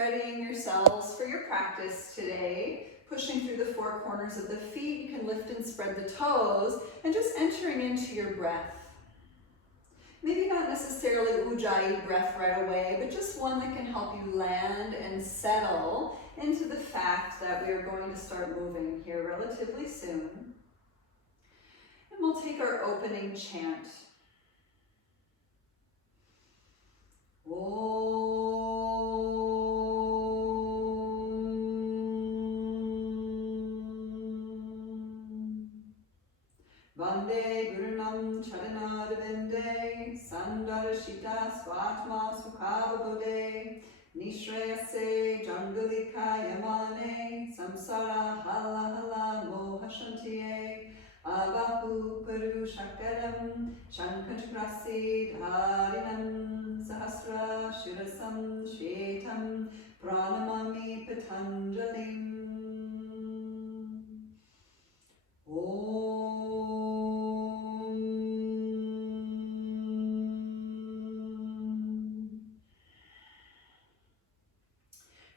readying yourselves for your practice today, pushing through the four corners of the feet. You can lift and spread the toes, and just entering into your breath. Maybe not necessarily ujjayi breath right away, but just one that can help you land and settle into the fact that we are going to start moving here relatively soon. And we'll take our opening chant. Vande Gurunam Charanadavende Sandarashita Swatma Sukhavabode Nishreyase Jangalika Yamane Samsara Hala Hala Mohashantiye Abahu Paru Shakaram Shankantrasi Dharinam Sahasra Shirasam Shvetam Pranamami Patanjalim.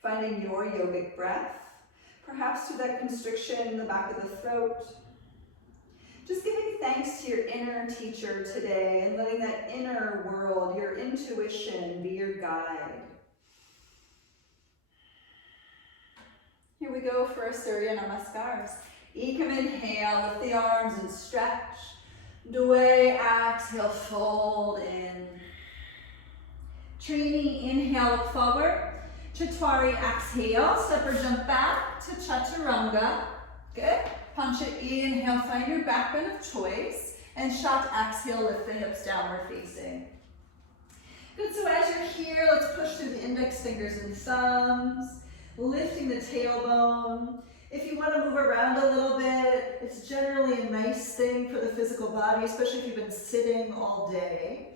Finding your yogic breath, perhaps through that constriction in the back of the throat. Just giving thanks to your inner teacher today and letting that inner world, your intuition, be your guide. Here we go for our Surya Namaskars. Ekam inhale, lift the arms and stretch. Dway, exhale, fold in. Trini, inhale, look forward. Chatwari, exhale, step or jump back to Chaturanga. Good. Pancha, inhale, find your back bend of choice. And Shat, exhale, lift the hips downward facing. Good, so as you're here, let's push through the index fingers and thumbs, lifting the tailbone. If you want to move around a little bit, it's generally a nice thing for the physical body, especially if you've been sitting all day.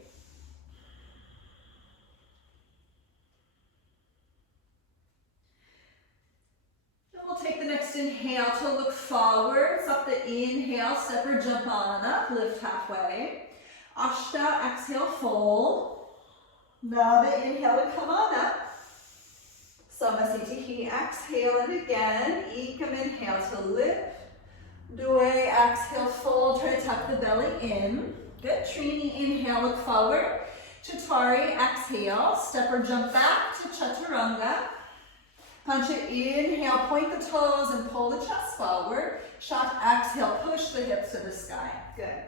We'll take the next inhale to look forwards. Up the inhale, step or jump on up, lift halfway. Ashta, exhale, fold. Nava, inhale to come on up. Samasitihi, exhale, and again. Ekam, inhale to lift. Dway, exhale, fold. Try to tuck the belly in. Good. Trini, inhale, look forward. Chatwari, exhale, step or jump back to Chaturanga. Pancha, inhale, point the toes and pull the chest forward. Shat, exhale, push the hips to the sky. Good.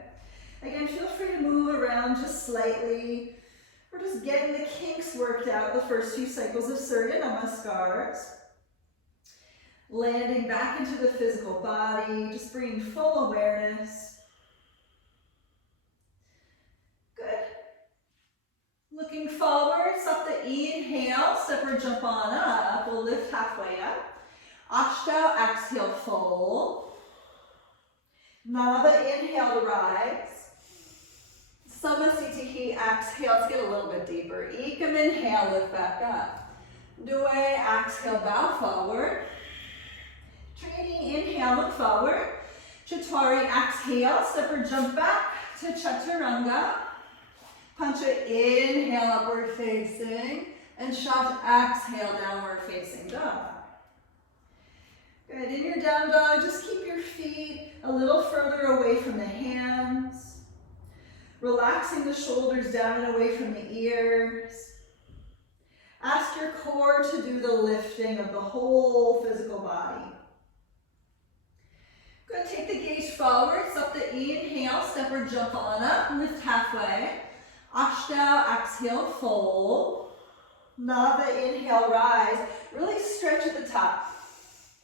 Again, feel free to move around just slightly. We're just getting the kinks worked out the first few cycles of Surya Namaskars. Landing back into the physical body, just bringing full awareness. Good. Looking forwards, up the inhale, step or jump on up. We'll lift halfway up. Ashta, exhale, fold. Nava, inhale to rise. Samasitihi, exhale, let's get a little bit deeper. Ekam, inhale, lift back up. Dway, exhale, bow forward. Trini, inhale, look forward. Chatwari, exhale, step or jump back to Chaturanga. Pancha, inhale, upward facing, and Shat, exhale, downward facing dog. Good, in your down dog, just keep your feet a little further away from the hands. Relaxing the shoulders down and away from the ears. Ask your core to do the lifting of the whole physical body. Good, take the gaze forwards, up the inhale, step or jump on up, lift halfway. Ashta, exhale, fold. Nava, inhale, rise. Really stretch at the top.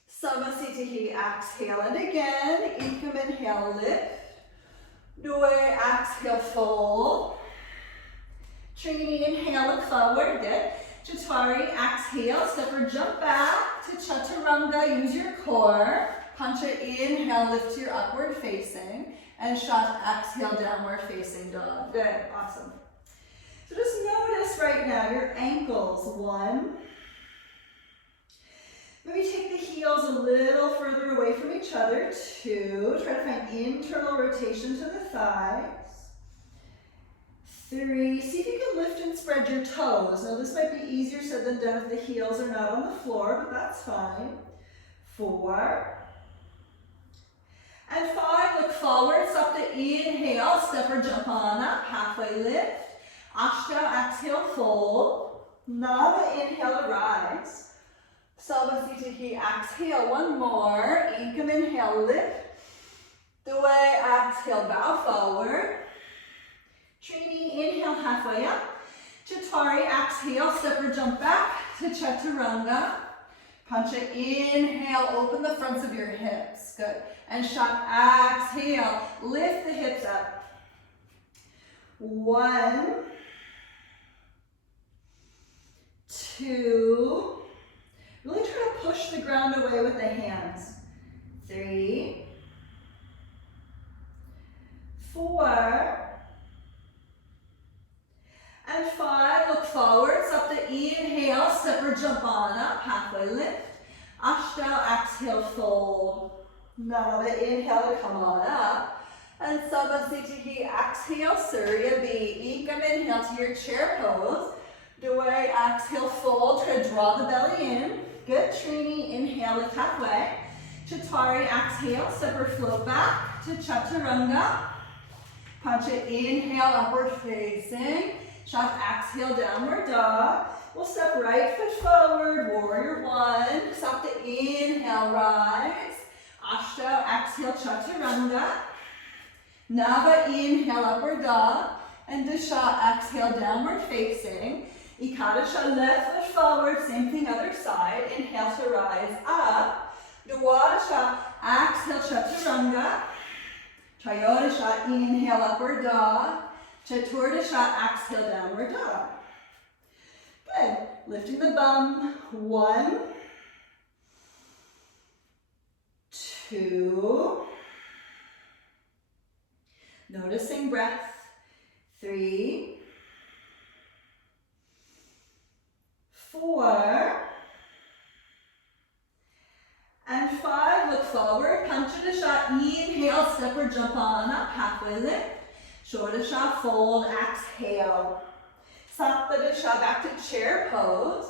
Samasitihi, exhale, and again. Ekam, inhale, lift. Dway, exhale, fold. Trini, inhale, look forward, good. Chatwari, exhale, step or jump back to Chaturanga, use your core. Pancha, inhale, lift your upward facing. And Shat, exhale, downward facing dog. Good, awesome. So just notice right now your ankles, 1. Maybe take the heels a little further away from each other, 2. Try to find internal rotation to the thighs. 3. See if you can lift and spread your toes. Now this might be easier said than done if the heels are not on the floor, but that's fine. 4. And 5, look forward, Sapta, inhale, step or jump on up, halfway lift. Ashta, exhale, fold. Nava, inhale to rise. Samasthiti, exhale, one more. Ekam, inhale, lift. Due, exhale, bow forward. Trini, inhale, halfway up. Chatwari, exhale, step or jump back to Chaturanga. Pancha, inhale, open the fronts of your hips. Good. And Shat, exhale, lift the hips up. 1, 2. Really try to push the ground away with the hands. 3, 4, and 5. Look forward. Sapta, inhale, step or jump on up, halfway lift. Ashta, exhale, fold. Nava, inhale to come on up. And Samasthiti, exhale, Surya B. Ekam, inhale to your chair pose. Due, exhale, fold. Try to draw the belly in. Good. Trini, inhale, lift halfway. Chatwari, exhale, step or float back to Chaturanga. Pancha, inhale, upward facing. Shat, exhale, downward dog. We'll step right foot forward, warrior 1. Sapta, inhale, rise. Ashta, exhale, Chaturanga. Nava, inhale, upward dog. And Dasha, exhale, downward facing. Ekadasha, left foot forward, same thing other side. Inhale to rise up. Dwadasha, exhale, Chaturanga. Trayodasha, inhale, upward dog. Chaturdasha, exhale, downward dog. Good. Lifting the bum. 1, 2. Noticing breath. 3, 4, and 5. Look forward. Panchadasha, inhale, step or jump on up, halfway lift. Shodasha, fold, exhale. Saptadasha, back to chair pose.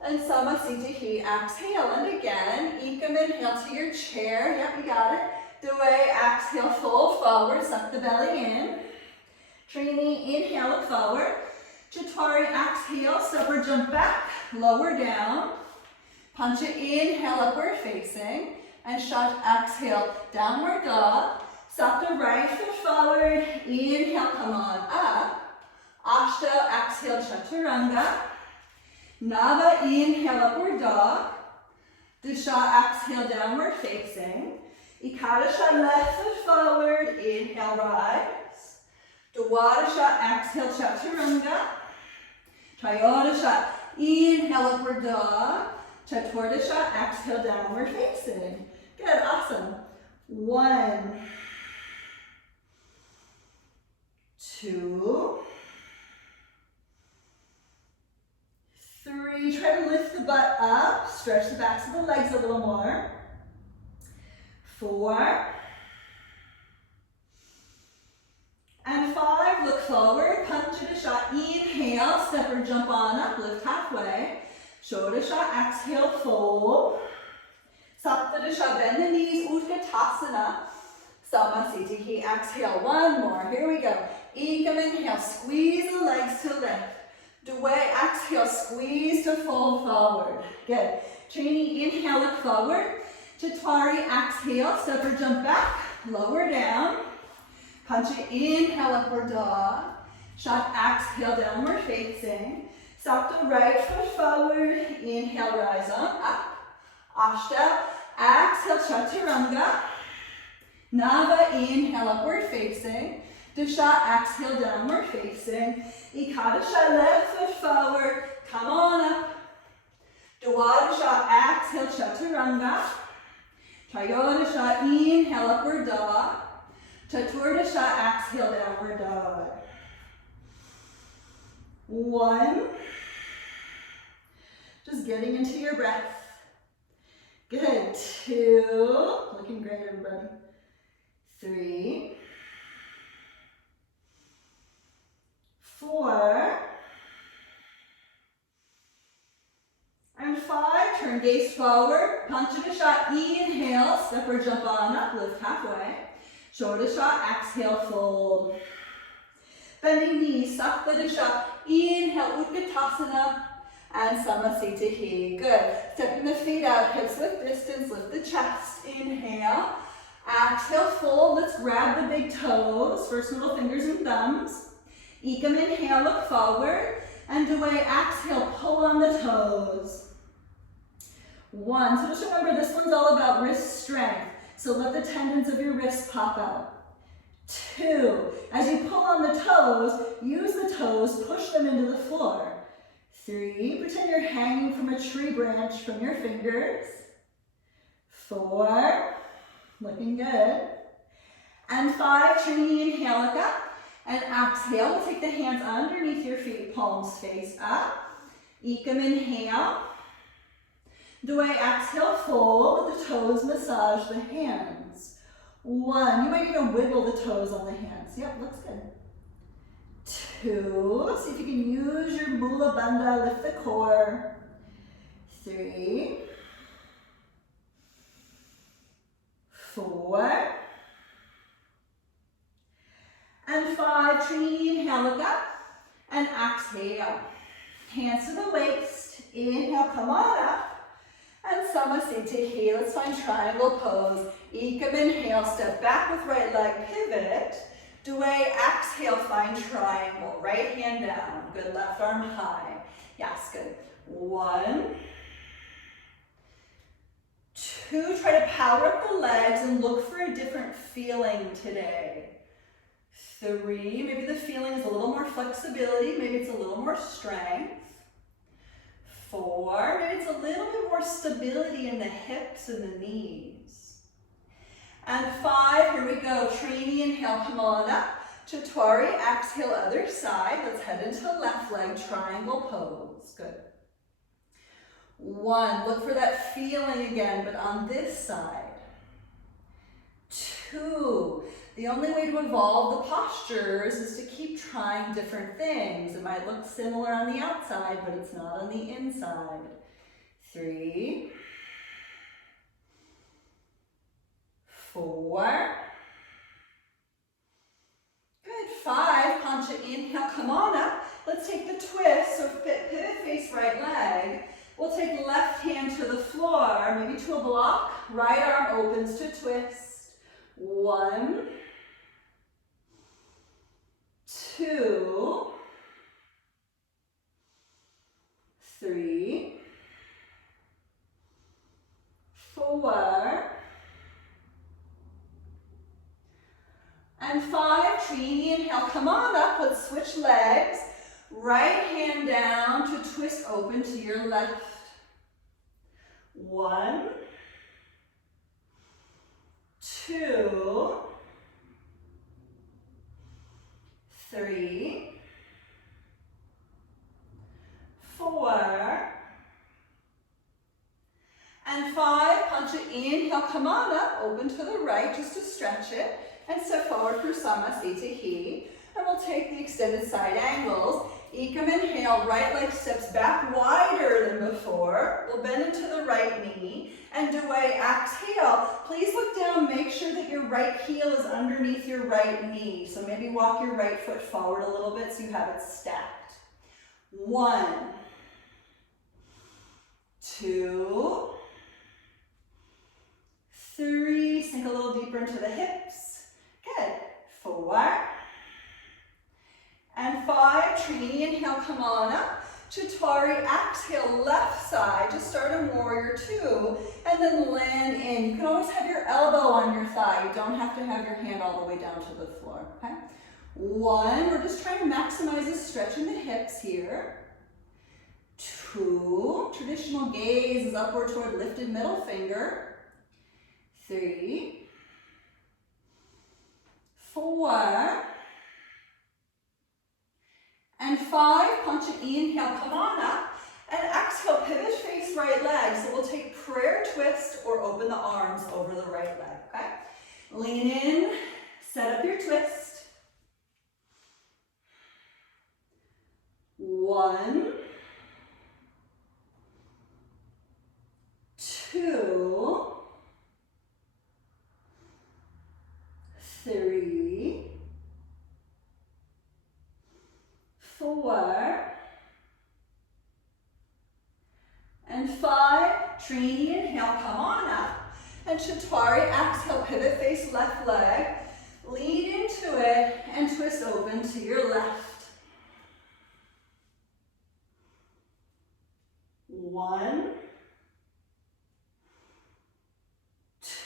And Samasthiti, exhale. And again, Ekam, inhale to your chair. Yep, you got it. Due, exhale, fold forward, suck the belly in. Trini, inhale, look forward. Chatwari, exhale, step or jump back, lower down. Pancha, inhale, upward facing. And Shat, exhale, downward dog. Sapta, right foot forward. Inhale, come on up. Ashta, exhale, Chaturanga. Nava, inhale, upward dog. Dasha, exhale, downward facing. Ekadasha, left foot forward. Inhale, rise. Dwadasha, exhale, Chaturanga. Trayodasha, inhale, upward dog. Chaturdasha, exhale, downward facing. Good, awesome. 1, 2, 3. Try to lift the butt up. Stretch the backs of the legs a little more. 4. And 5, look forward. Panchadasha, inhale, step or jump on up, lift halfway. Shodasha, exhale, fold. Saptadasha, bend the knees, Utkatasana. Samasthiti, exhale, one more. Here we go. Ekam, inhale, squeeze the legs to lift. Due, exhale, squeeze to fold forward. Good. Trini, inhale, look forward. Chatwari, exhale, step or jump back, lower down. Pancha, inhale, upward dog. Shat, exhale, downward facing. Sapta, right foot forward. Inhale, rise on up. Ashta, exhale, Chaturanga. Nava, inhale, upward facing. Dasha, exhale, downward facing. Ekadasha, left foot forward. Come on up. Dwadasha, exhale, Chaturanga. Trayodasha, inhale, upward dog. Chaturdasha, exhale, downward dog. 1. Just getting into your breath. Good. 2. Looking great, everybody. 3. 4, and 5. Turn gaze forward, punch it a shot, inhale, step or jump on up, lift halfway. Shoulder shot, exhale, fold. Bending knees, Sapta Disha, inhale, Utkatasana, and Samasthiti He. Good. Stepping the feet out, hips width distance, lift the chest, inhale. Exhale, fold, let's grab the big toes, first middle fingers and thumbs. Ekam, inhale, look forward, and away, exhale, pull on the toes. 1, so just remember this one's all about wrist strength, so let the tendons of your wrists pop out. 2, as you pull on the toes, use the toes, push them into the floor. 3, pretend you're hanging from a tree branch from your fingers. 4, looking good. And 5, Trini, inhale, look up. And exhale, we'll take the hands underneath your feet, palms face up. Ekam, inhale. Dway, exhale, fold, let the toes massage the hands. 1, you might even wiggle the toes on the hands. Yep, looks good. 2, see if you can use your Mula Bandha, lift the core. 3, 4, and 5, Trini, inhale, look up, and exhale. Hands to the waist, inhale, come on up, and Samasthiti He. Let's find triangle pose. Ekam, inhale, step back with right leg, pivot. Dway, exhale, find triangle. Right hand down. Good, left arm high. Yes, good. 1, 2, try to power up the legs and look for a different feeling today. 3, maybe the feeling is a little more flexibility, maybe it's a little more strength. 4, maybe it's a little bit more stability in the hips and the knees. And 5, here we go. Trini, inhale, come on up. Chaturanga, exhale, other side. Let's head into left leg, triangle pose. Good. 1, look for that feeling again, but on this side. 2, the only way to evolve the postures is to keep trying different things. It might look similar on the outside, but it's not on the inside. 3, 4, good. 5, Pancha, inhale, come on up. Let's take the twist, so pivot face right leg. We'll take left hand to the floor, maybe to a block. Right arm opens to twist. 1, 2, 3, 4, and 5. Trini, inhale, come on up. Let's switch legs. Right hand down to twist open to your left. 1, 2, 3, 4, and 5. Pancha, inhale, come on up, open to the right just to stretch it, and step forward for Samasthiti He. And we'll take the extended side angles. Ekam, inhale, right leg steps back wider than before. We'll bend into the right knee. And Dway, exhale. Please look down, make sure that your right heel is underneath your right knee. So maybe walk your right foot forward a little bit so you have it stacked. 1, 2, 3, sink a little deeper into the hips. Good. 4, and 5. Trini, inhale, come on up. Chaturanga, exhale, left side. Just start in warrior 2, and then land in. You can always have your elbow on your thigh. You don't have to have your hand all the way down to the floor, okay? 1, we're just trying to maximize the stretch in the hips here. 2, traditional gaze is upward toward lifted middle finger. 3, 4, and 5, Pancha, inhale, come on up, and exhale, pivot face right leg. So we'll take prayer twist or open the arms over the right leg, okay? Lean in, set up your twist. 1, 2, 3, 4, and 5. Trini, inhale, come on up. And Chaturanga, exhale, pivot face left leg. Lean into it and twist open to your left. 1,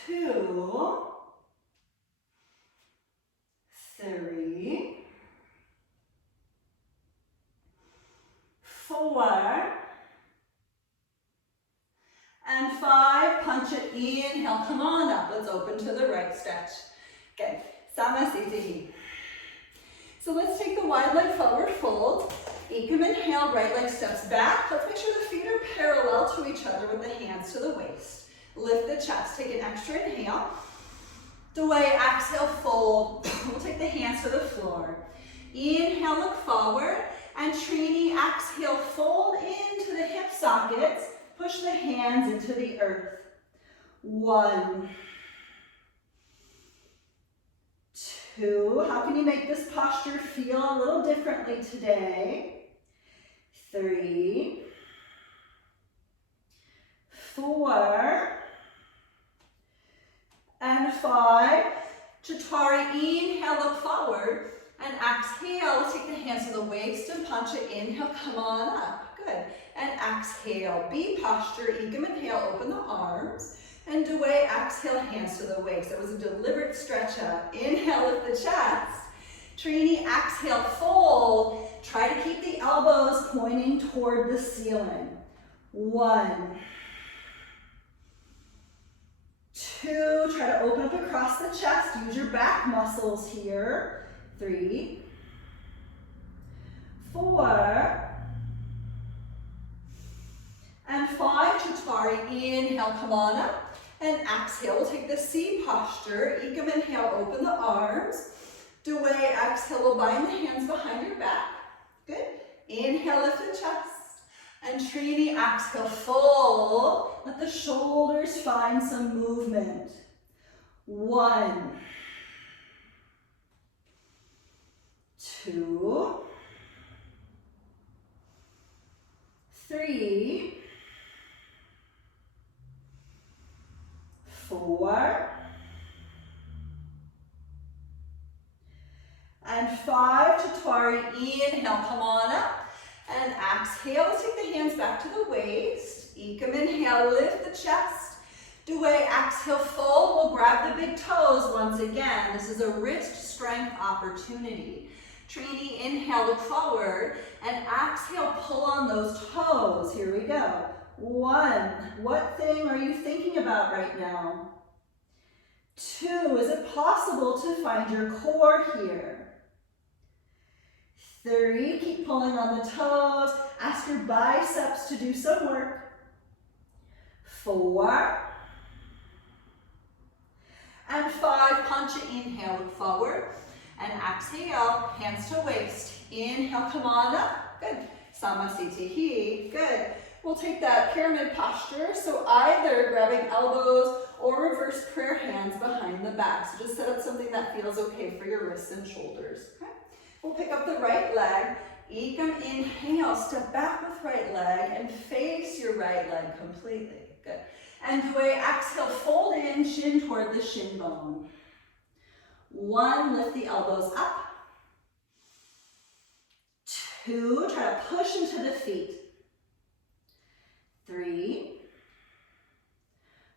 2, 3, 4, and 5. Punch it, inhale, come on up. Let's open to the right stretch. Good, Samasthiti. So let's take the wide leg forward fold. Ekam, inhale, right leg steps back. Let's make sure the feet are parallel to each other with the hands to the waist. Lift the chest, take an extra inhale. Dway, exhale, fold. We'll take the hands to the floor. Inhale, look forward. And Trini, exhale, fold into the hip sockets. Push the hands into the earth. 1, 2. How can you make this posture feel a little differently today? 3, 4, and 5. Chaturanga, inhale, look forward. And exhale, let's take the hands to the waist and punch it. Inhale, come on up. Good. And exhale, B posture. Ekam, inhale, open the arms. And Dway, exhale, hands to the waist. That was a deliberate stretch up. Inhale, lift the chest. Trini, exhale, fold. Try to keep the elbows pointing toward the ceiling. 1, 2, try to open up across the chest. Use your back muscles here. 3, 4, and 5. Chaturanga, inhale, come on up. And exhale, we'll take the C posture. Ekam, inhale, open the arms. Dway, exhale, we'll bind the hands behind your back. Good. Inhale, lift the chest. And Trini, exhale, fold. Let the shoulders find some movement. 1, 2, 3, 4, and 5. Chaturanga, inhale, come on up. And exhale, let's take the hands back to the waist. Ekam, inhale, lift the chest. Dway, exhale, fold. We'll grab the big toes once again. This is a wrist strength opportunity. Trini, inhale, look forward. And exhale, pull on those toes. Here we go. 1, what thing are you thinking about right now? 2, is it possible to find your core here? 3, keep pulling on the toes. Ask your biceps to do some work. 4, and 5, punch it, inhale, look forward. And exhale, hands to waist. Inhale, come on up. Good. Samasthiti. Good. We'll take that pyramid posture. So either grabbing elbows or reverse prayer hands behind the back. So just set up something that feels okay for your wrists and shoulders. Okay? We'll pick up the right leg. Ekam, inhale, step back with right leg and face your right leg completely. Good. And Dway, exhale, fold in, shin toward the shin bone. 1, lift the elbows up. 2, try to push into the feet. 3,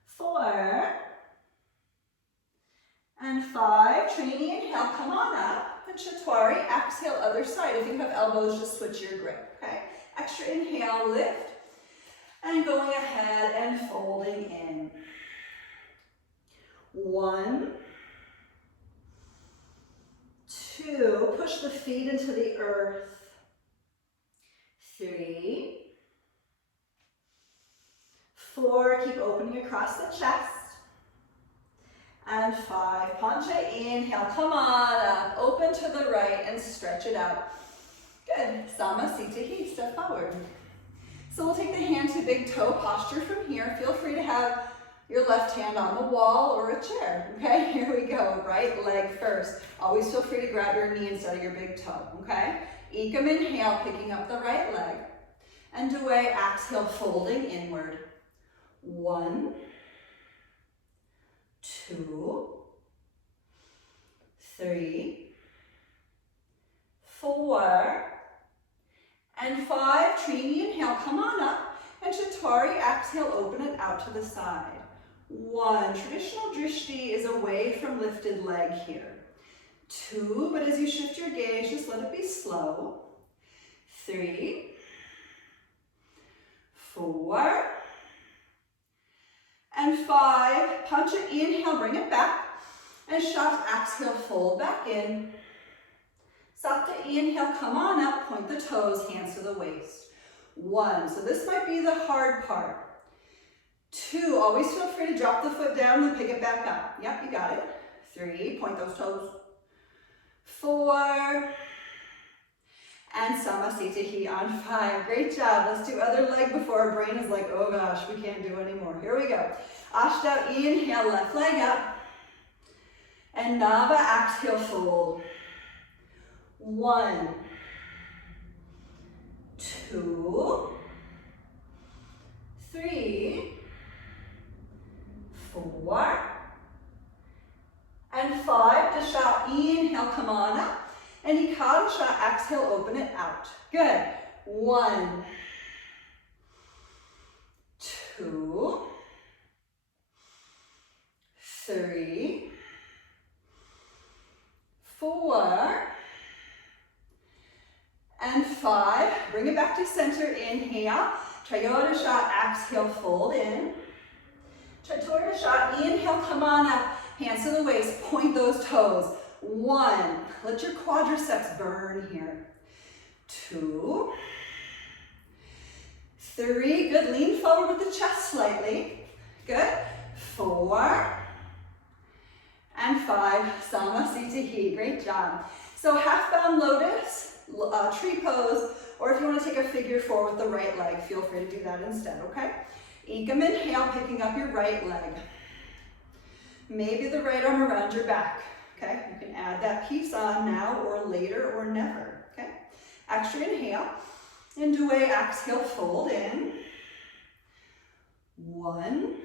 4, and 5. Trini, inhale, come on up. And Chaturanga, exhale, other side. If you have elbows, just switch your grip, okay? Extra inhale, lift. And going ahead and folding in. 1, 2, push the feet into the earth. 3, 4, keep opening across the chest. And 5, punch it, inhale, come on up, open to the right and stretch it out. Good. Samasthiti, step forward. So we'll take the hand to big toe posture from here. Feel free to have your left hand on the wall or a chair, okay? Here we go, right leg first. Always feel free to grab your knee instead of your big toe, okay? Ekam, inhale, picking up the right leg. And away, exhale, folding inward. 1, 2, 3, 4, and 5. Trini, inhale, come on up. And Chaturanga, exhale, open it out to the side. 1, traditional drishti is away from lifted leg here. 2, but as you shift your gaze, just let it be slow. 3, 4, and 5. Pancha, inhale, bring it back. And Shat, exhale, fold back in. Sapta, inhale, come on up, point the toes, hands to the waist. 1, so this might be the hard part. 2, always feel free to drop the foot down and pick it back up. Yep, you got it. 3, point those toes. 4, and Samasthiti on 5. Great job. Let's do other leg before our brain is like, oh gosh, we can't do anymore. Here we go. Ashta, inhale, left leg up. And Nava, exhale, fold. 1, 2, 3, 4, and 5. Dasha, inhale, come on up. And Ekadasha, exhale, open it out. Good. 1, 2, 3, 4, and 5. Bring it back to center. Inhale. Trayodasha, exhale, fold in. Chaturasha, inhale, come on up. Hands to the waist, point those toes. 1, let your quadriceps burn here. 2, 3, good, lean forward with the chest slightly. Good. 4, and 5, Samasthiti, great job. So half bound lotus, tree pose, or if you want to take a figure 4 with the right leg, feel free to do that instead, okay? Ekam, inhale, picking up your right leg. Maybe the right arm around your back, okay? You can add that piece on now or later or never, okay? Extra inhale, and away, exhale, fold in. 1,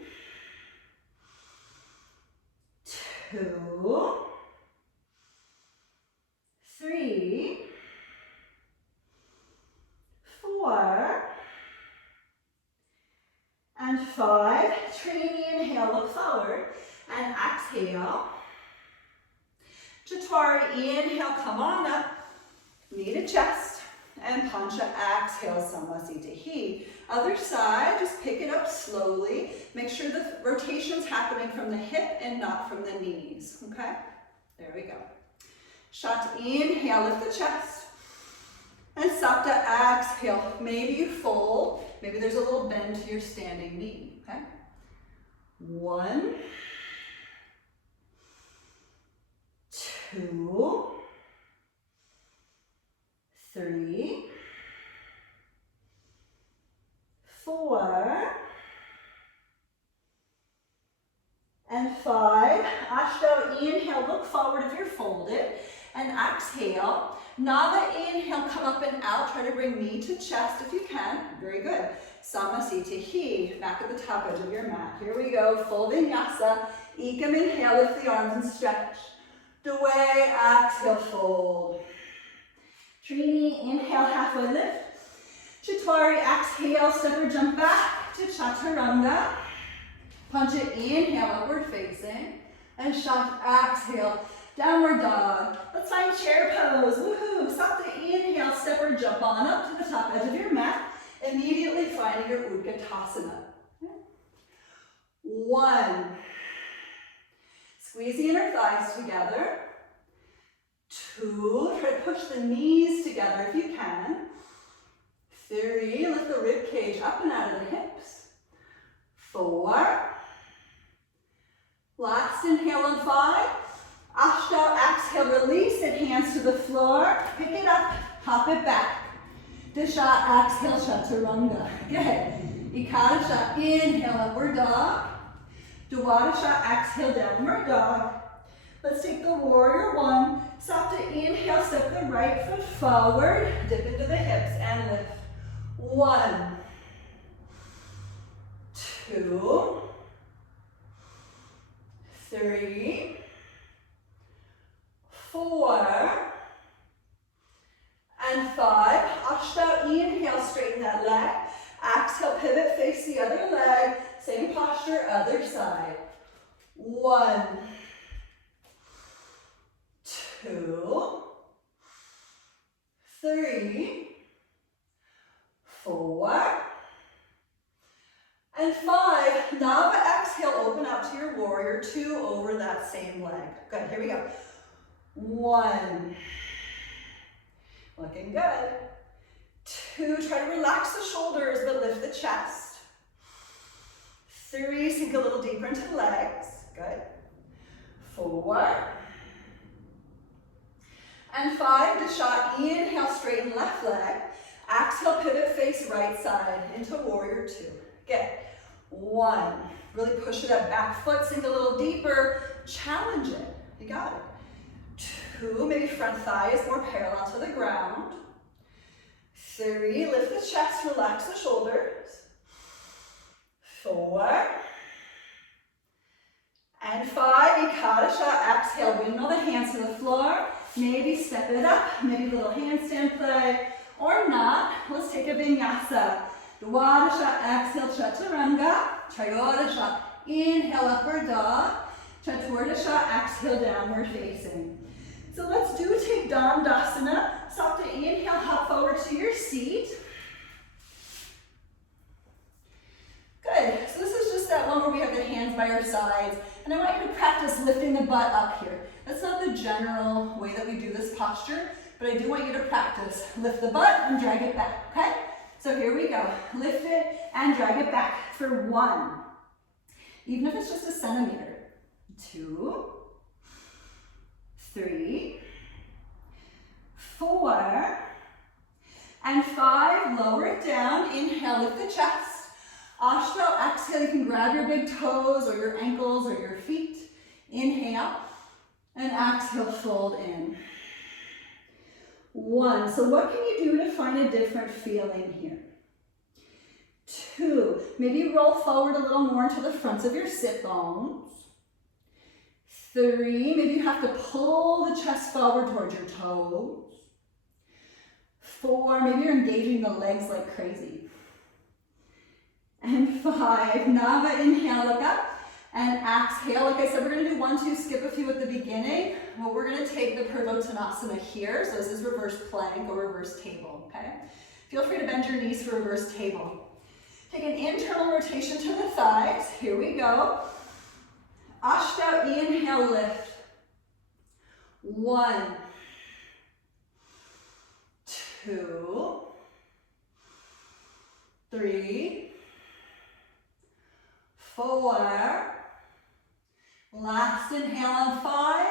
2, 3, 4, and 5. Trini, inhale, look forward, and exhale. Chaturanga, inhale, come on up, knee to chest, and Pancha, exhale, Samasthiti. Other side, just pick it up slowly. Make sure the rotation's happening from the hip and not from the knees, okay? There we go. Shat, inhale, lift the chest. And Sapta, exhale. Maybe you fold. Maybe there's a little bend to your standing knee, okay? 1, 2, 3, 4, and 5. Ashta, inhale, look forward if you're folded, and exhale. Nava, inhale, come up and out. Try to bring knee to chest if you can. Very good. Samasthiti, back at the top edge of your mat. Here we go, full vinyasa. Ekam, inhale, lift the arms and stretch. Away, exhale, fold. Trini, inhale, halfway lift. Chaturanga, exhale, step or jump back to Chaturanga. Pancha, inhale, upward facing. And Shat, exhale, downward dog. Let's find chair pose. Woohoo! Sapta, inhale, step or jump on up to the top edge of your mat. Immediately finding your Utkatasana. 1. Squeeze the inner thighs together. 2. Try to push the knees together if you can. 3. Lift the rib cage up and out of the hips. 4. Last inhale on 5. Ashta, exhale, release it, hands to the floor. Pick it up, Hop it back. Disha, exhale, chaturanga. Good. Ekadasha, inhale, upward dog. Dwadasha, exhale, downward dog. Let's take the warrior one. Stop to inhale, step the right foot forward. Dip into the hips and lift. 1, 2, 3, 4, and 5. Ashta, inhale, straighten that leg. Exhale, pivot, face the other leg. Same posture, other side. 1, 2, 3, 4, and 5. Nava, exhale, open out to your warrior 2 over that same leg. Good, here we go. 1, looking good. 2, try to relax the shoulders, but lift the chest. 3, sink a little deeper into the legs. Good. 4, and 5, Disha, inhale, straighten left leg. Exhale, pivot, face right side into warrior 2. Good. 1, really push it up, back foot, sink a little deeper, challenge it. You got it. 2, maybe front thigh is more parallel to the ground. 3, lift the chest, relax the shoulders. 4, and 5, Ekadasha, exhale, windmill the hands to the floor. Maybe step it up, maybe a little handstand play, or not. Let's take a vinyasa. Dwadasha, exhale, chaturanga. Trayodasha, inhale, upward dog. Chaturdasha, exhale, downward facing. So let's do take Dandasana. Stop to inhale, hop forward to your seat. Good, so this is just that one where we have the hands by our sides, and I want you to practice lifting the butt up here. That's not the general way that we do this posture, but I do want you to practice. Lift the butt and drag it back, okay? So here we go. Lift it and drag it back for 1. Even if it's just a centimeter. 2, 3, 4, and 5. Lower it down. Inhale, lift the chest. Ashta, exhale, you can grab your big toes or your ankles or your feet. Inhale, and exhale, fold in. 1, so what can you do to find a different feeling here? 2, maybe roll forward a little more into the fronts of your sit bones. 3, maybe you have to pull the chest forward towards your toes. 4, maybe you're engaging the legs like crazy. And 5, Nava, inhale, look up, and exhale. Like I said, we're gonna do 1, 2, skip a few at the beginning. Well, we're gonna take the Purvottanasana here. So this is reverse plank or reverse table, okay? Feel free to bend your knees for reverse table. Take an internal rotation to the thighs. Here we go. Ashta, inhale, lift. 1, 2, 3, 4, last inhale on 5,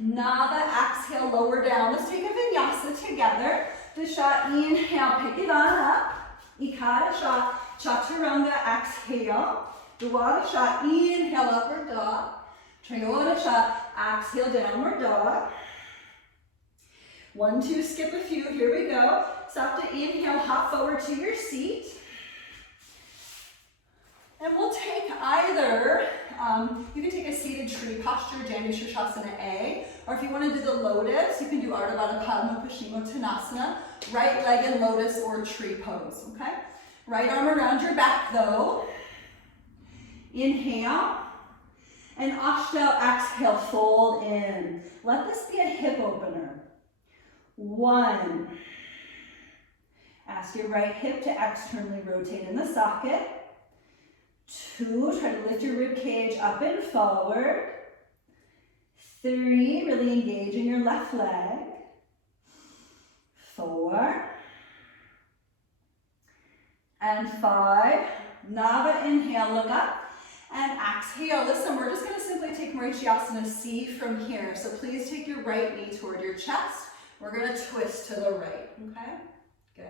Nava, exhale, lower down. Let's take a vinyasa together. Disha, inhale, pick it on up. Ekadasha, chaturanga, exhale. Dwadasha, inhale, upward dog. Trayodasha, exhale, downward dog. 1, 2, skip a few, here we go. Stop to inhale, hop forward to your seat. And we'll take either, you can take a seated tree posture, Janushirshasana A, or if you want to do the lotus, you can do Ardha Baddha Padma Paschimottanasana, right leg in lotus or tree pose, okay? Right arm around your back though. Inhale, and Ashta, exhale, fold in. Let this be a hip opener. 1, ask your right hip to externally rotate in the socket. 2, try to lift your rib cage up and forward. 3, really engage in your left leg. 4, and 5. Nava, inhale, look up, and exhale. Listen, we're just going to simply take Marichyasana C from here. So please take your right knee toward your chest. We're gonna twist to the right, okay? Good,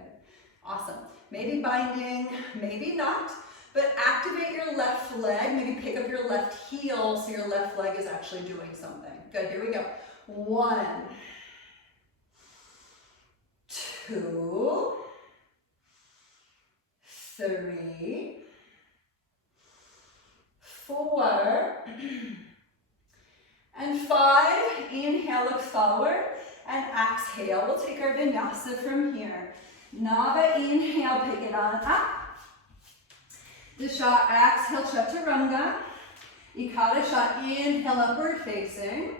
awesome. Maybe binding, maybe not, but activate your left leg. Maybe pick up your left heel so your left leg is actually doing something. Good, here we go. 1, 2, 3, 4, and 5. Inhale, look forward, and exhale. We'll take our vinyasa from here. Nava, inhale, pick it on up. Dasha, exhale, chaturanga. Ekadasha, inhale, upward facing.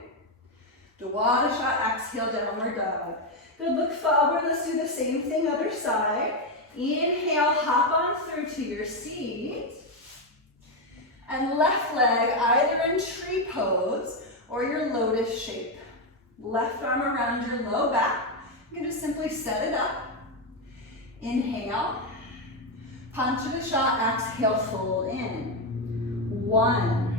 Dwadasha, exhale, downward dog. Good, look forward. Let's do the same thing, other side. Inhale, hop on through to your seat. And left leg either in tree pose or your lotus shape. Left arm around your low back. You can just simply set it up. Inhale. Panchadasha, exhale, fold in. 1,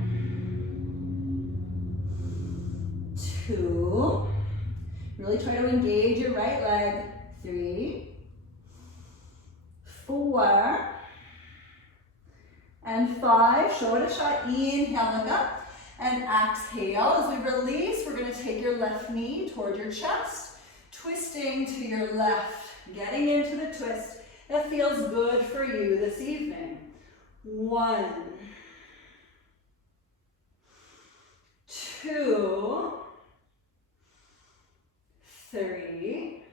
2. Really try to engage your right leg. 3, 4, and 5. Shodasha, inhale, look up. And exhale. As we release, we're going to take your left knee toward your chest, twisting to your left, getting into the twist that feels good for you this evening. 1, 2, 3,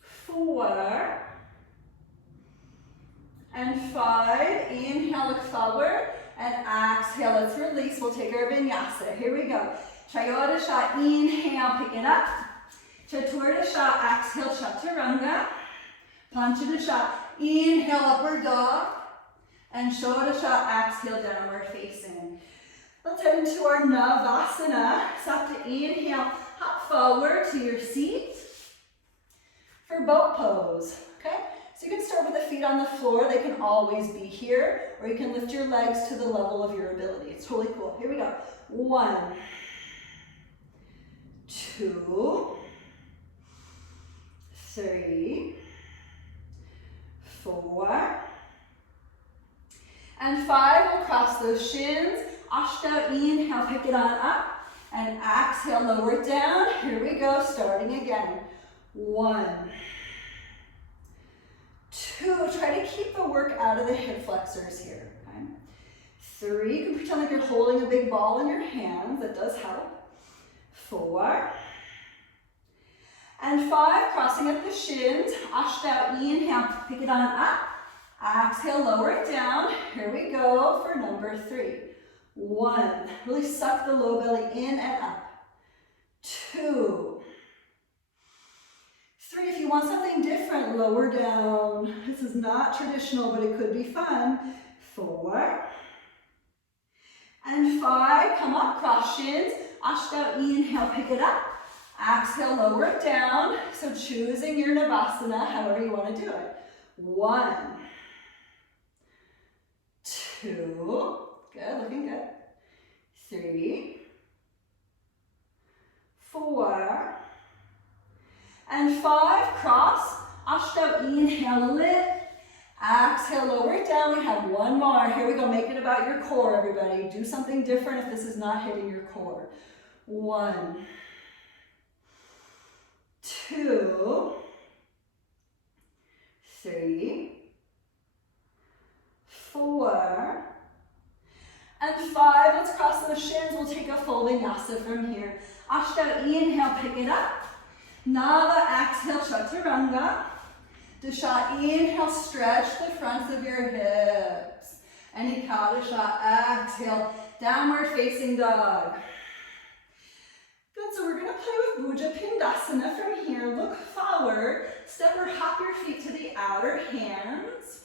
4, and 5. Inhale, look forward, and exhale. Let's release. We'll take our vinyasa. Here we go. Chayodasha, inhale, pick it up. Chaturdasha, exhale, chaturanga. Panchadasha, inhale, upward dog. And Shodasha, exhale, downward facing. Let's head into our Navasana. Sapta, inhale, hop forward to your seat for boat pose, okay? So you can start with the feet on the floor. They can always be here, or you can lift your legs to the level of your ability. It's totally cool. Here we go. 1, 2, 3, 4, and 5. We'll cross those shins. Ashta, inhale, pick it on up, and exhale, lower it down. Here we go, starting again. 1, 2, try to keep the work out of the hip flexors here, okay? 3, you can pretend like you're holding a big ball in your hands, that does help. 4, and 5, crossing up the shins. Ashta, inhale, pick it on up. Exhale, lower it down. Here we go for number 3. 1, really suck the low belly in and up. 2, 3, if you want something different, lower down. This is not traditional, but it could be fun. 4, and 5, come up, cross shins. Ashta, inhale, pick it up. Exhale, lower it down. So choosing your Navasana, however you want to do it. 1, 2, good, looking good. 3, 4, and 5, cross. Ashta, inhale, lift. Exhale, lower it down. We have one more. Here we go. Make it about your core, everybody. Do something different if this is not hitting your core. 1, 2, 3, 4, and 5. Let's cross those shins. We'll take a full vinyasa from here. Ashta, inhale, pick it up. Nava, exhale, chaturanga. Dasha, inhale, stretch the fronts of your hips. And Ekadasha, exhale, downward facing dog. Good, so we're going to play with Bhuja Pindasana from here. Look forward, step or hop your feet to the outer hands.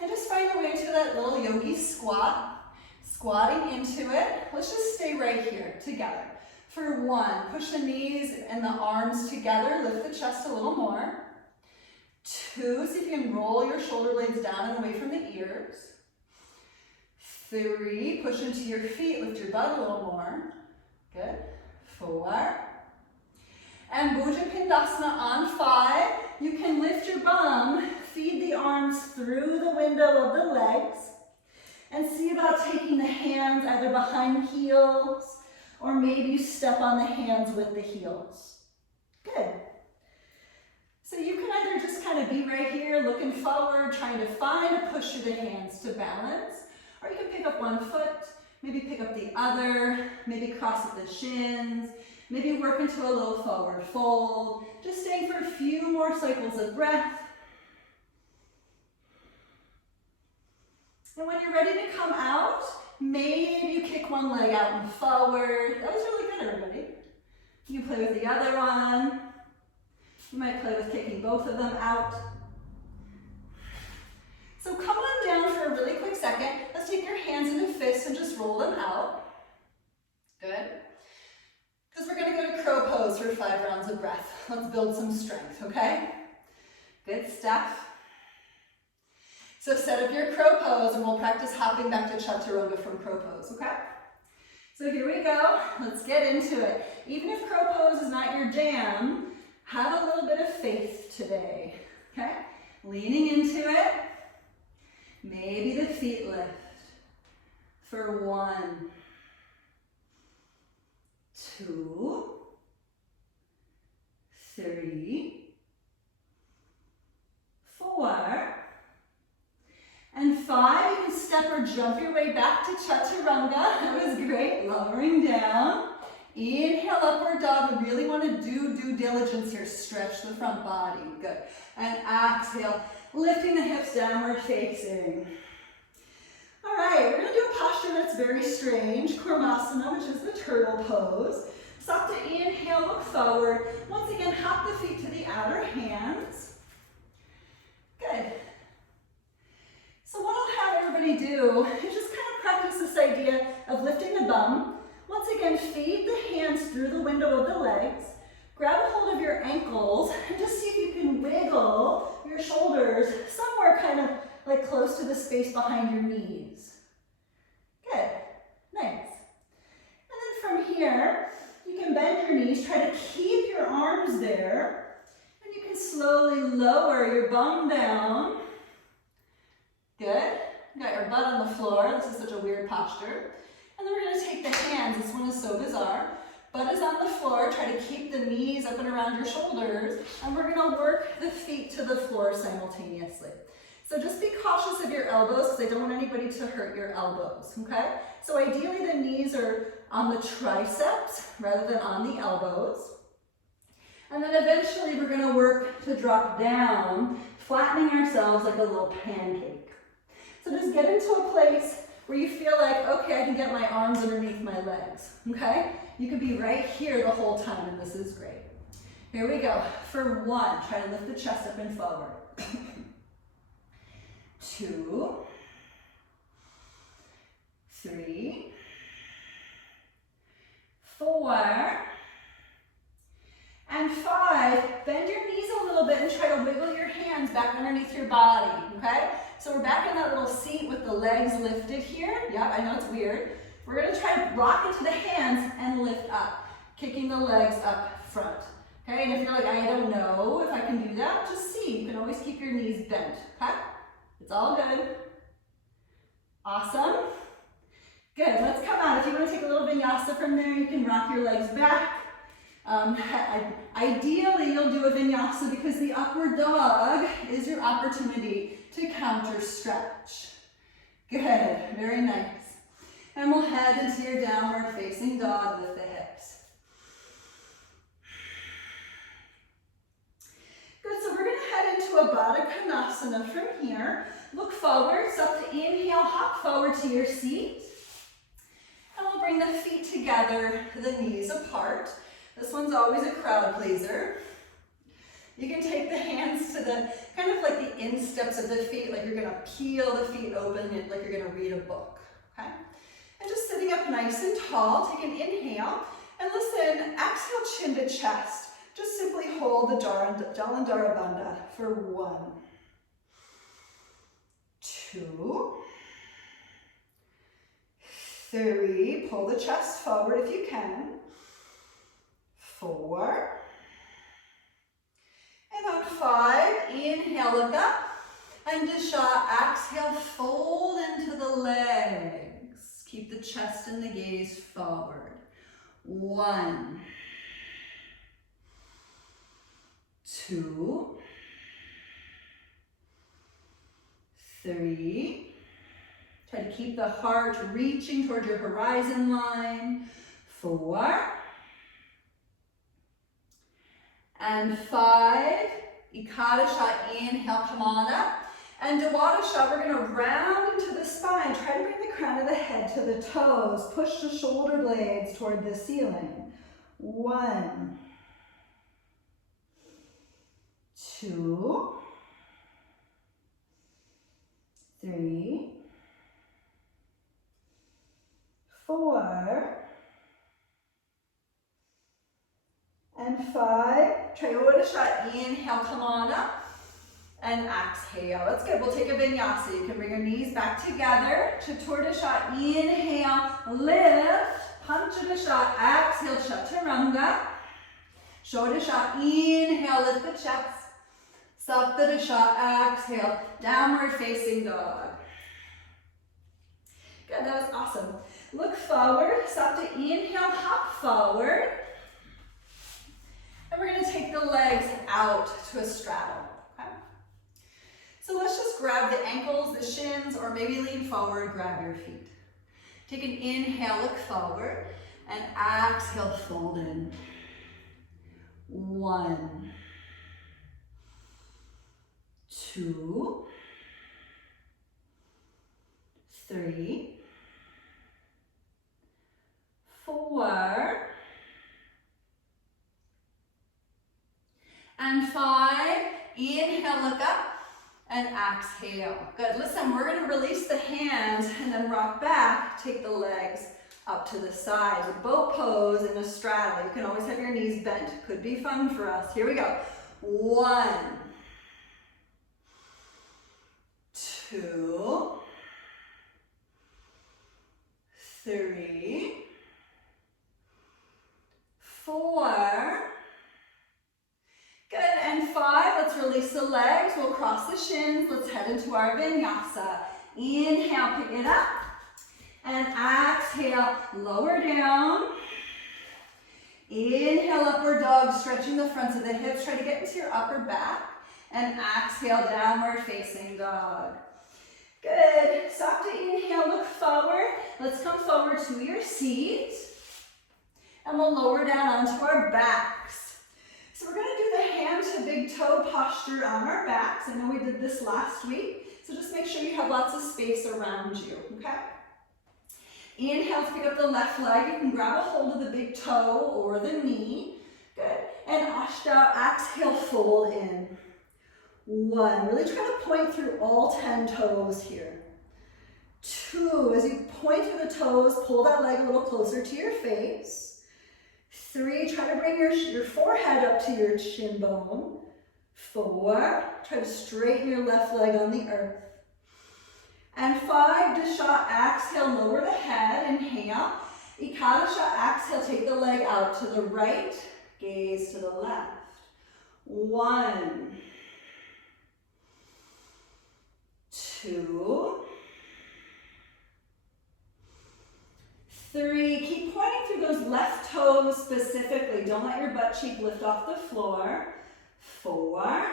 And just find your way into that little yogi squat. Squatting into it. Let's just stay right here together. For 1, push the knees and the arms together. Lift the chest a little more. 2, see if you can roll your shoulder blades down and away from the ears. 3, push into your feet. Lift your butt a little more. Good. 4, And Bhujapindasana on 5. You can lift your bum, feed the arms through the window of the legs, and see about taking the hands either behind heels, or maybe you step on the hands with the heels. Good. So you can either just kind of be right here, looking forward, trying to find a push through the hands to balance, or you can pick up one foot, maybe pick up the other, maybe cross at the shins, maybe work into a little forward fold, just staying for a few more cycles of breath. And when you're ready to come out, maybe you kick one leg out and forward. That was really good, everybody. You can play with the other one. You might play with kicking both of them out. So come on down for a really quick second. Let's take your hands into fists and just roll them out. Good. Because we're going to go to crow pose for 5 rounds of breath. Let's build some strength, okay? Good stuff. So set up your crow pose and we'll practice hopping back to chaturanga from crow pose, okay? So here we go. Let's get into it. Even if crow pose is not your jam, have a little bit of faith today, okay? Leaning into it. Maybe the feet lift for 1, 2, 3, 4, and 5. You can step or jump your way back to chaturanga. That was great. Lowering down. Inhale, upward dog. We really want to do due diligence here. Stretch the front body. Good. And exhale, lifting the hips, downward facing. All right, we're going to do a posture that's very strange. Kurmasana, which is the turtle pose. Sakta inhale, look forward. Once again, hop the feet to the outer hands. Good. So what I'll have everybody do is just kind of practice this idea of lifting the bum. Once again, feed the hands through the window of the legs. Grab a hold of your ankles and just see if you can wiggle your shoulders somewhere kind of like close to the space behind your knees. Good. Nice. And then from here, you can bend your knees. Try to keep your arms there. And you can slowly lower your bum down. Good. You got your butt on the floor. This is such a weird posture. And then we're going to take the hands. This one is so bizarre. Butt is on the floor. Try to keep the knees up and around your shoulders. And we're going to work the feet to the floor simultaneously. So just be cautious of your elbows because I don't want anybody to hurt your elbows, okay? So ideally the knees are on the triceps rather than on the elbows. And then eventually we're going to work to drop down, flattening ourselves like a little pancake. So just get into a place where you feel like, okay, I can get my arms underneath my legs, okay? You can be right here the whole time, and this is great. Here we go. For 1, try to lift the chest up and forward. 2, 3, 4, and 5. Bend your knees a little bit and try to wiggle your hands back underneath your body, okay? So we're back in that little seat with the legs lifted here. Yep, I know it's weird. We're going to try to rock into the hands and lift up, kicking the legs up front. Okay, and if you're like, I don't know if I can do that, just see. You can always keep your knees bent, okay? It's all good. Awesome. Good, let's come out. If you want to take a little vinyasa from there, you can rock your legs back. Ideally, you'll do a vinyasa because the upward dog is your opportunity to counter stretch. Good, very nice. And we'll head into your downward facing dog with the hips. Good, so we're going to head into a Baddha Konasana from here. Look forward, so to inhale, hop forward to your seat. And we'll bring the feet together, the knees apart. This one's always a crowd pleaser. You can take the hands to the, kind of like the insteps of the feet, like you're gonna peel the feet open, like you're gonna read a book, okay? And just sitting up nice and tall, take an inhale, and listen, exhale chin to chest. Just simply hold the Jalandhara Bandha for 1, 2, 3, pull the chest forward if you can, 4, 5, inhale, look up. And Dasha, exhale, fold into the legs. Keep the chest and the gaze forward. 1, 2, 3. Try to keep the heart reaching toward your horizon line. 4. And 5. Ekadasha, inhale, come on up. And Dwadasha, we're going to round into the spine. Try to bring the crown of the head to the toes. Push the shoulder blades toward the ceiling. 1, 2, 3, 4, and 5. Triodasha, inhale, come on up. And exhale. That's good. We'll take a vinyasa. You can bring your knees back together. Chaturdasha, inhale, lift. Panchadasha, exhale, chaturanga. Shodasha, inhale, lift the chest. Saptadasha, exhale, downward facing dog. Good, that was awesome. Look forward. Sapta, inhale, hop forward. And we're going to take the legs out to a straddle. So let's just grab the ankles, the shins, or maybe lean forward, grab your feet. Take an inhale, look forward, and exhale, fold in. 1, 2, 3, 4, and 5. Inhale, look up. And exhale. Good. Listen, we're going to release the hands and then rock back. Take the legs up to the sides. A boat pose in a straddle. You can always have your knees bent. Could be fun for us. Here we go. 1, 2, 3, 4. Good, and 5, let's release the legs. We'll cross the shins. Let's head into our vinyasa. Inhale, pick it up. And exhale, lower down. Inhale, upward dog, stretching the fronts of the hips. Try to get into your upper back. And exhale, downward facing dog. Good. Stop to inhale, look forward. Let's come forward to your seat. And we'll lower down onto our backs. So we're going to do the hand to big toe posture on our backs. I know we did this last week. So just make sure you have lots of space around you, okay? Inhale, pick up the left leg. You can grab a hold of the big toe or the knee. Good. And Ashta, exhale, fold in. 1, really try to point through all 10 toes here. 2, as you point through the toes, pull that leg a little closer to your face. 3, try to bring your forehead up to your shin bone. 4, try to straighten your left leg on the earth. And 5, Dasha, exhale, lower the head, inhale. Ekadasha, exhale, take the leg out to the right, gaze to the left. 1, 2, 3, keep pointing through those left toes specifically. Don't let your butt cheek lift off the floor. 4.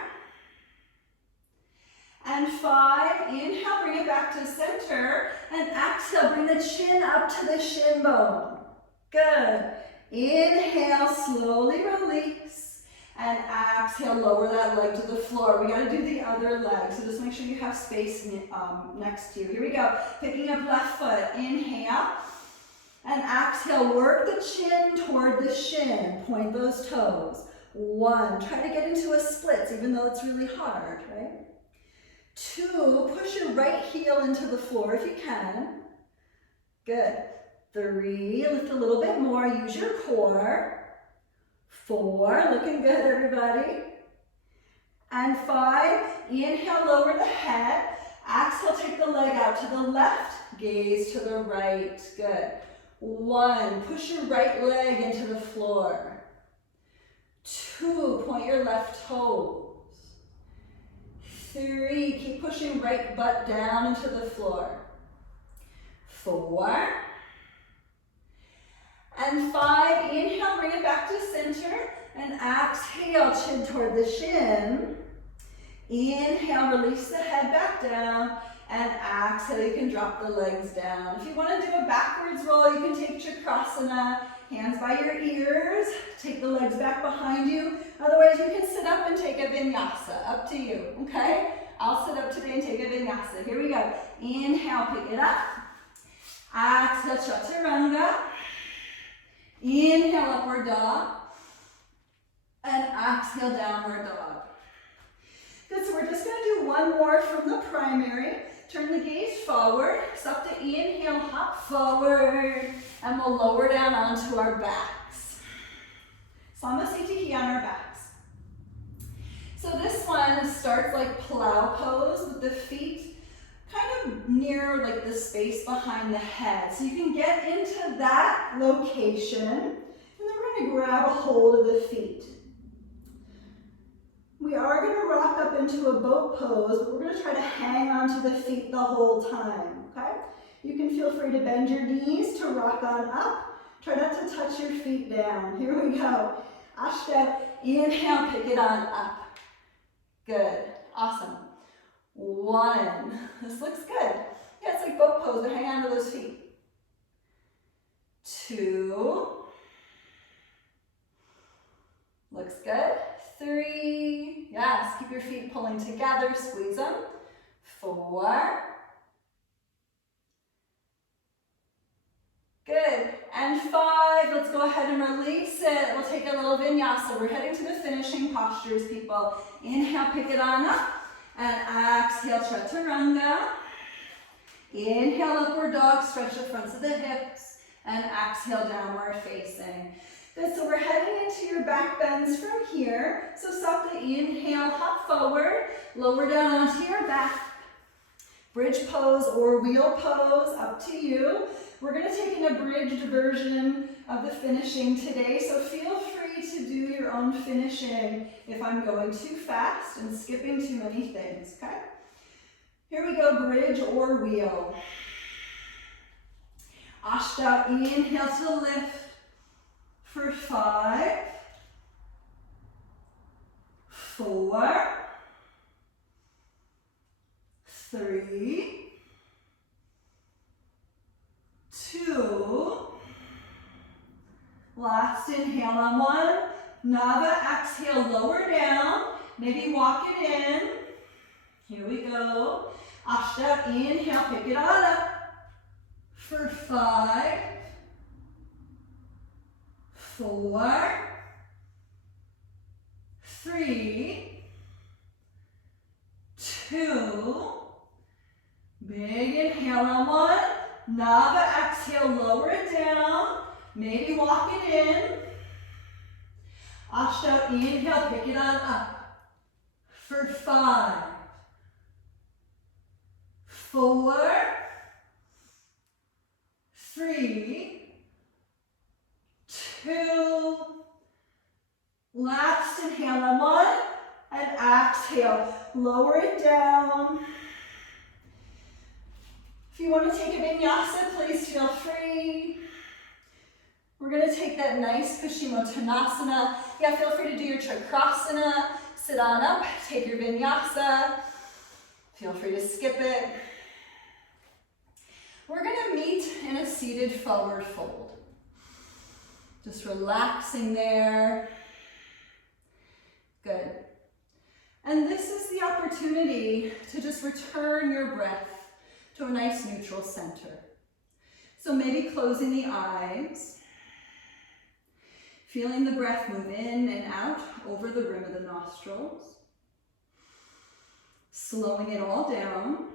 And 5, inhale, bring it back to center. And exhale, bring the chin up to the shin bone. Good. Inhale, slowly release. And exhale, lower that leg to the floor. We got to do the other leg, so just make sure you have space next to you. Here we go. Picking up left foot. Inhale. And exhale, work the chin toward the shin. Point those toes. 1, try to get into a splits, even though it's really hard, right? 2, push your right heel into the floor if you can. Good. 3, lift a little bit more, use your core. 4, looking good, everybody. And 5, inhale, lower the head. Exhale, take the leg out to the left, gaze to the right. Good. 1, push your right leg into the floor. 2, point your left toes. 3, keep pushing right butt down into the floor. 4. And 5, inhale, bring it back to center. And exhale, chin toward the shin. Inhale, release the head back down. And exhale, you can drop the legs down. If you want to do a backwards roll, you can take Chakrasana, hands by your ears. Take the legs back behind you. Otherwise, you can sit up and take a vinyasa. Up to you, okay? I'll sit up today and take a vinyasa. Here we go. Inhale, pick it up. Exhale, chaturanga. Inhale, upward dog. And exhale, downward dog. Good, so we're just going to do one more from the primary. Turn the gaze forward. Supta, inhale, hop forward. And we'll lower down onto our backs. Samasthiti on our backs. So this one starts like plow pose with the feet kind of near like the space behind the head. So you can get into that location. And then we're going to grab a hold of the feet. We are going to rock up into a boat pose, but we're going to try to hang onto the feet the whole time, okay? You can feel free to bend your knees to rock on up. Try not to touch your feet down. Here we go. Ashta, inhale, pick it on up. Good, awesome. 1, this looks good. Yeah, it's like boat pose, but hang on to those feet. 2, looks good. 3, yes, keep your feet pulling together, squeeze them. 4, good, and 5, let's go ahead and release it. We'll take a little vinyasa. We're heading to the finishing postures, people. Inhale, pick it on up, and exhale, chaturanga. Inhale, upward dog, stretch the fronts of the hips, and exhale, downward facing. Good, so we're heading into your back bends from here. So Supta, inhale, hop forward, lower down onto your back. Bridge pose or wheel pose, up to you. We're going to take an abridged version of the finishing today, so feel free to do your own finishing if I'm going too fast and skipping too many things, okay? Here we go, bridge or wheel. Ashta, inhale to lift. For 5, 4, 3, 2, last inhale on 1, Nava, exhale, lower down, maybe walk it in. Here we go. Ashta, inhale, pick it on up. For 5, 4, 3, 2, big inhale on 1, Nava, exhale, lower it down, maybe walk it in. Ashta, inhale, pick it on up. For 5, 4, 3, 2, last inhale on 1, and exhale, lower it down. If you want to take a vinyasa, please feel free. We're going to take that nice Paschimottanasana. Yeah, feel free to do your Chakrasana, sit on up, take your vinyasa. Feel free to skip it. We're going to meet in a seated forward fold. Just relaxing there. Good. And this is the opportunity to just return your breath to a nice neutral center. So maybe closing the eyes, feeling the breath move in and out over the rim of the nostrils, slowing it all down.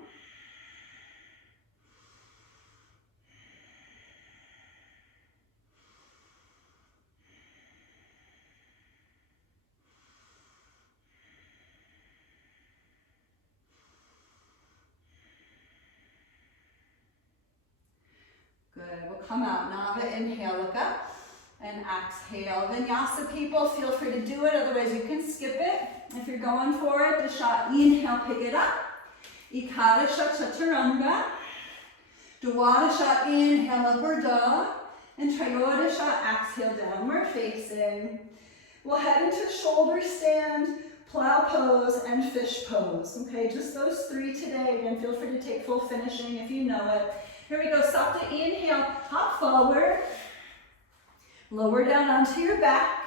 Good, we'll come out, Nava, inhale, look up. and exhale. Vinyasa people, feel free to do it, otherwise you can skip it. If you're going for it, Dasha, inhale, pick it up. Ekadasha, chaturanga. Dwadasha, inhale, upward dog. And Trayodasha, exhale, downward facing. We'll head into shoulder stand, plow pose, and fish pose. Okay, just those three today. Again, feel free to take full finishing if you know it. Here we go, Sapta, inhale, hop forward. Lower down onto your back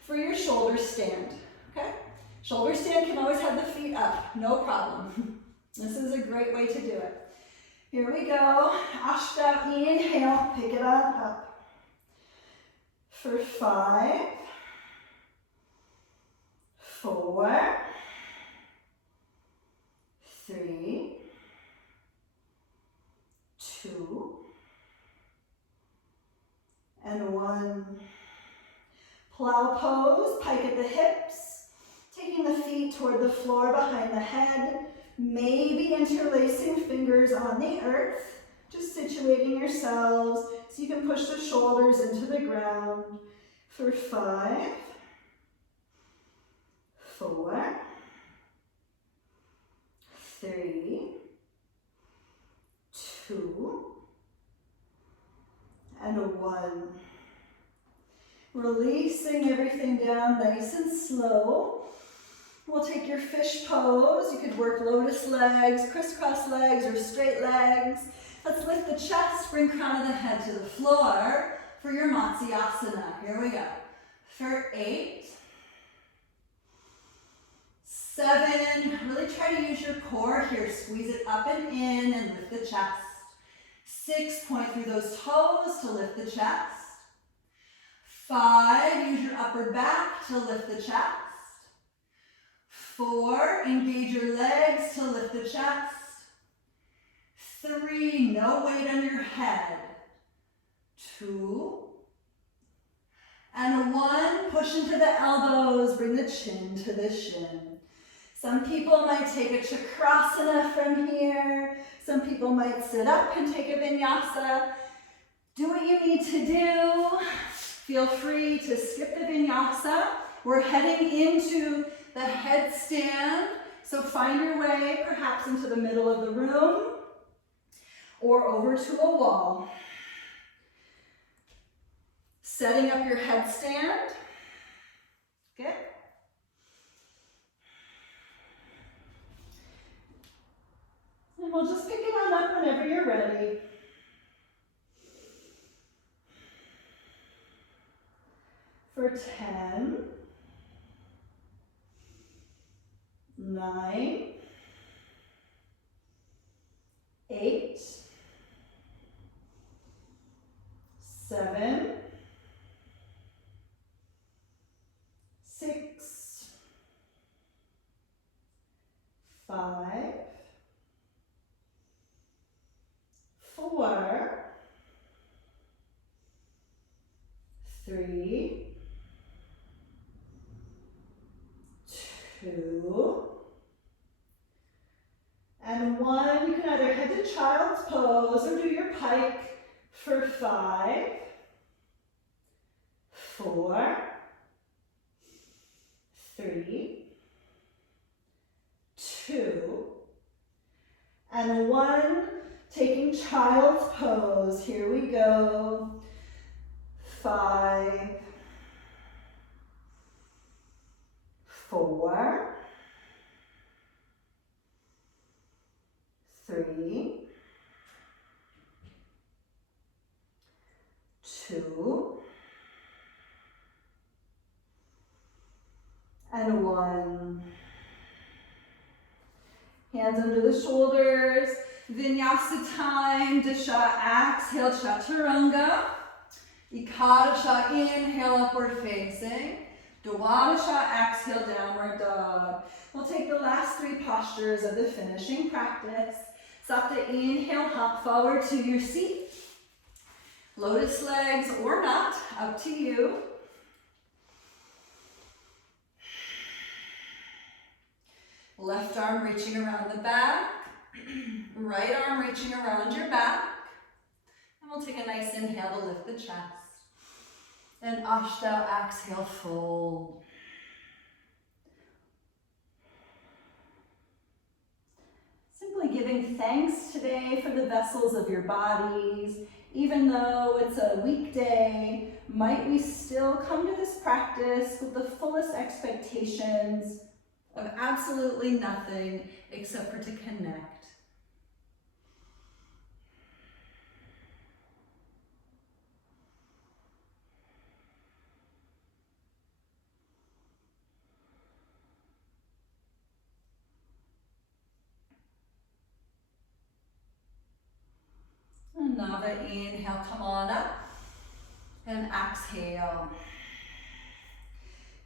for your shoulder stand, okay? Shoulder stand can always have the feet up, no problem. This is a great way to do it. Here we go, Ashta, inhale, pick it on up. For 5, 4, 3, 2, and 1. Plow pose, pike at the hips, taking the feet toward the floor behind the head, maybe interlacing fingers on the earth, just situating yourselves so you can push the shoulders into the ground. For 5, 4, 3, 2, and 1. Releasing everything down nice and slow. We'll take your fish pose. You could work lotus legs, crisscross legs, or straight legs. Let's lift the chest, bring crown of the head to the floor for your Matsyasana. Here we go. For 8, 7, really try to use your core here. Squeeze it up and in and lift the chest. 6, point through those toes to lift the chest. 5, use your upper back to lift the chest. 4, engage your legs to lift the chest. 3, no weight on your head. 2, and 1, push into the elbows, bring the chin to the shin. Some people might take a chakrasana from here. Some people might sit up and take a vinyasa. Do what you need to do. Feel free to skip the vinyasa. We're heading into the headstand, so find your way perhaps into the middle of the room or over to a wall. Setting up your headstand. Good. And we'll just pick it on up whenever you're ready. For 10, 9, 8, 7, 6, 5, 4, 3, 2, and 1. You can either head to child's pose or do your pike for 5, 4, 3, 2, and 1. Taking child's pose. Here we go. 5, 4, 3, 2, and 1. Hands under the shoulders. Vinyasa time. Dasha, exhale, chaturanga. Ekadasha, inhale, upward facing. Dwadasha, exhale, downward dog. We'll take the last 3 postures of the finishing practice. Sapta, inhale, hop forward to your seat. Lotus legs or not, up to you. Left arm reaching around the back. Right arm reaching around your back. And we'll take a nice inhale to lift the chest. And Ashtanga, exhale, fold. Simply giving thanks today for the vessels of your bodies. Even though it's a weekday, might we still come to this practice with the fullest expectations of absolutely nothing except for to connect. Another inhale, come on up. And exhale.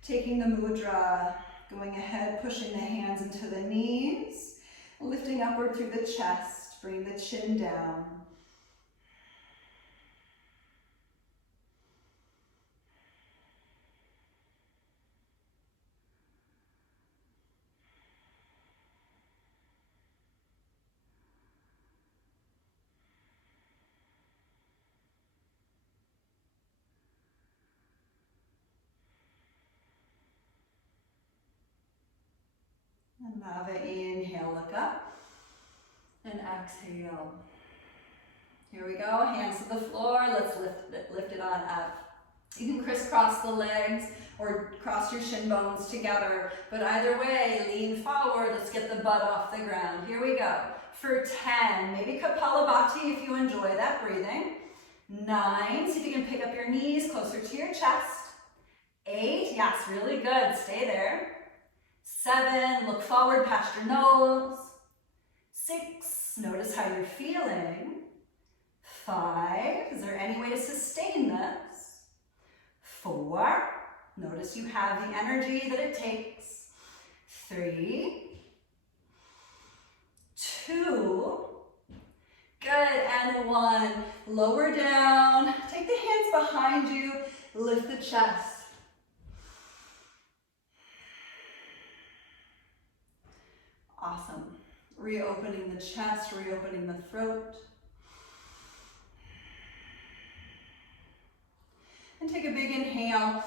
Taking the mudra, going ahead, pushing the hands into the knees, lifting upward through the chest, bring the chin down. Another inhale, look up, and exhale. Here we go, hands to the floor, let's lift it on up. You can crisscross the legs or cross your shin bones together, but either way, lean forward, let's get the butt off the ground. Here we go. For 10, maybe Kapalabhati if you enjoy that breathing. 9, see if you can pick up your knees closer to your chest. 8, yes, really good, stay there. 7, look forward past your nose. 6, notice how you're feeling. 5, is there any way to sustain this? 4, notice you have the energy that it takes. 3, 2, good, and 1. Lower down, take the hands behind you, lift the chest. Awesome. Reopening the chest, reopening the throat. And take a big inhale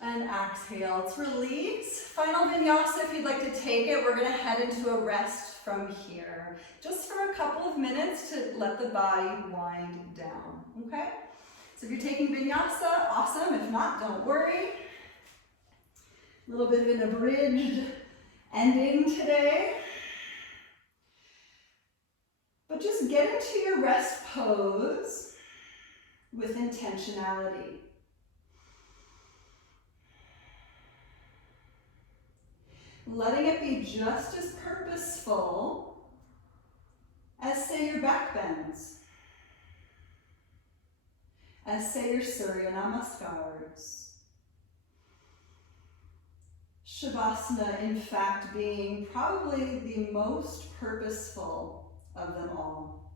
and exhale. Let's release. Final vinyasa, if you'd like to take it, we're gonna head into a rest from here. Just for a couple of minutes to let the body wind down, okay? So if you're taking vinyasa, awesome. If not, don't worry. A little bit of an abridged ending today. But just get into your rest pose with intentionality. Letting it be just as purposeful as, say, your back bends, as, say, your Surya Namaskars. Shavasana, in fact, being probably the most purposeful of them all.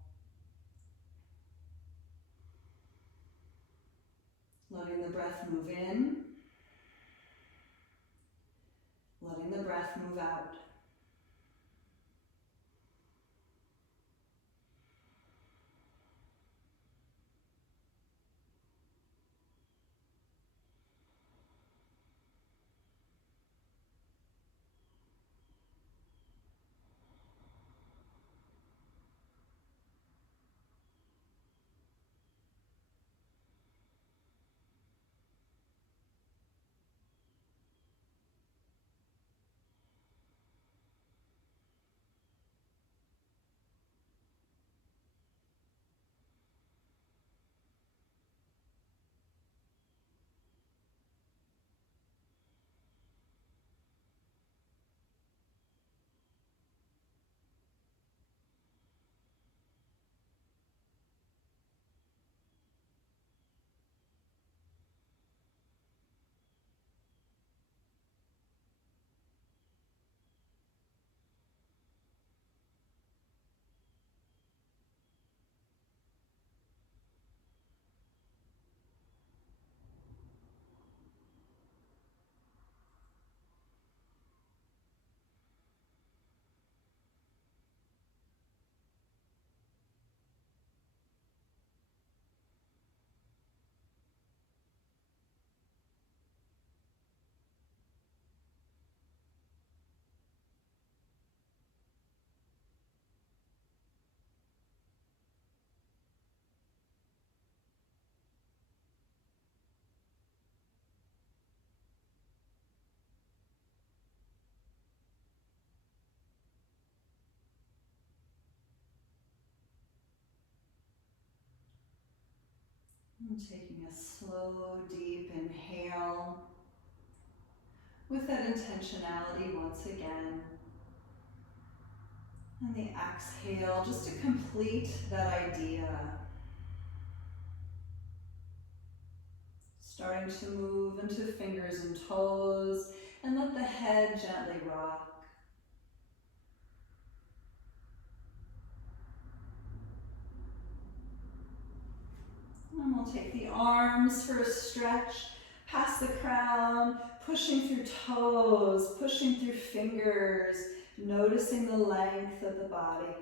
Letting the breath move in, letting the breath move out. And taking a slow, deep inhale with that intentionality once again. And the exhale, just to complete that idea. Starting to move into fingers and toes, and let the head gently rock. And we'll take the arms for a stretch, past the crown, pushing through toes, pushing through fingers, noticing the length of the body.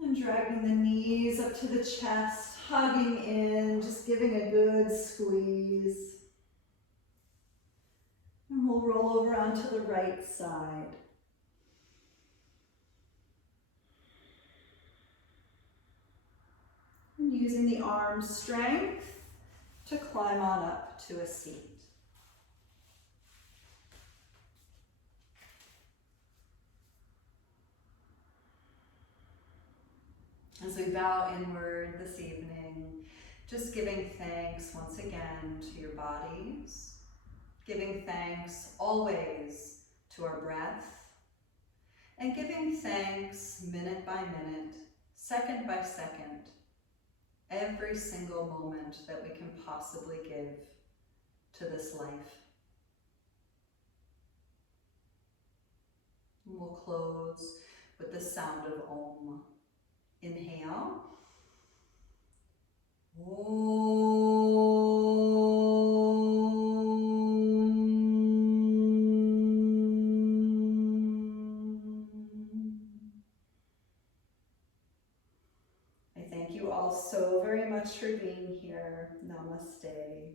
And dragging the knees up to the chest, hugging in, just giving a good squeeze. And we'll roll over onto the right side. And using the arm strength to climb on up to a seat. As we bow inward this evening, just giving thanks once again to your bodies, giving thanks always to our breath, and giving thanks minute by minute, second by second, every single moment that we can possibly give to this life. And we'll close with the sound of Om. Inhale. I thank you all so very much for being here. Namaste.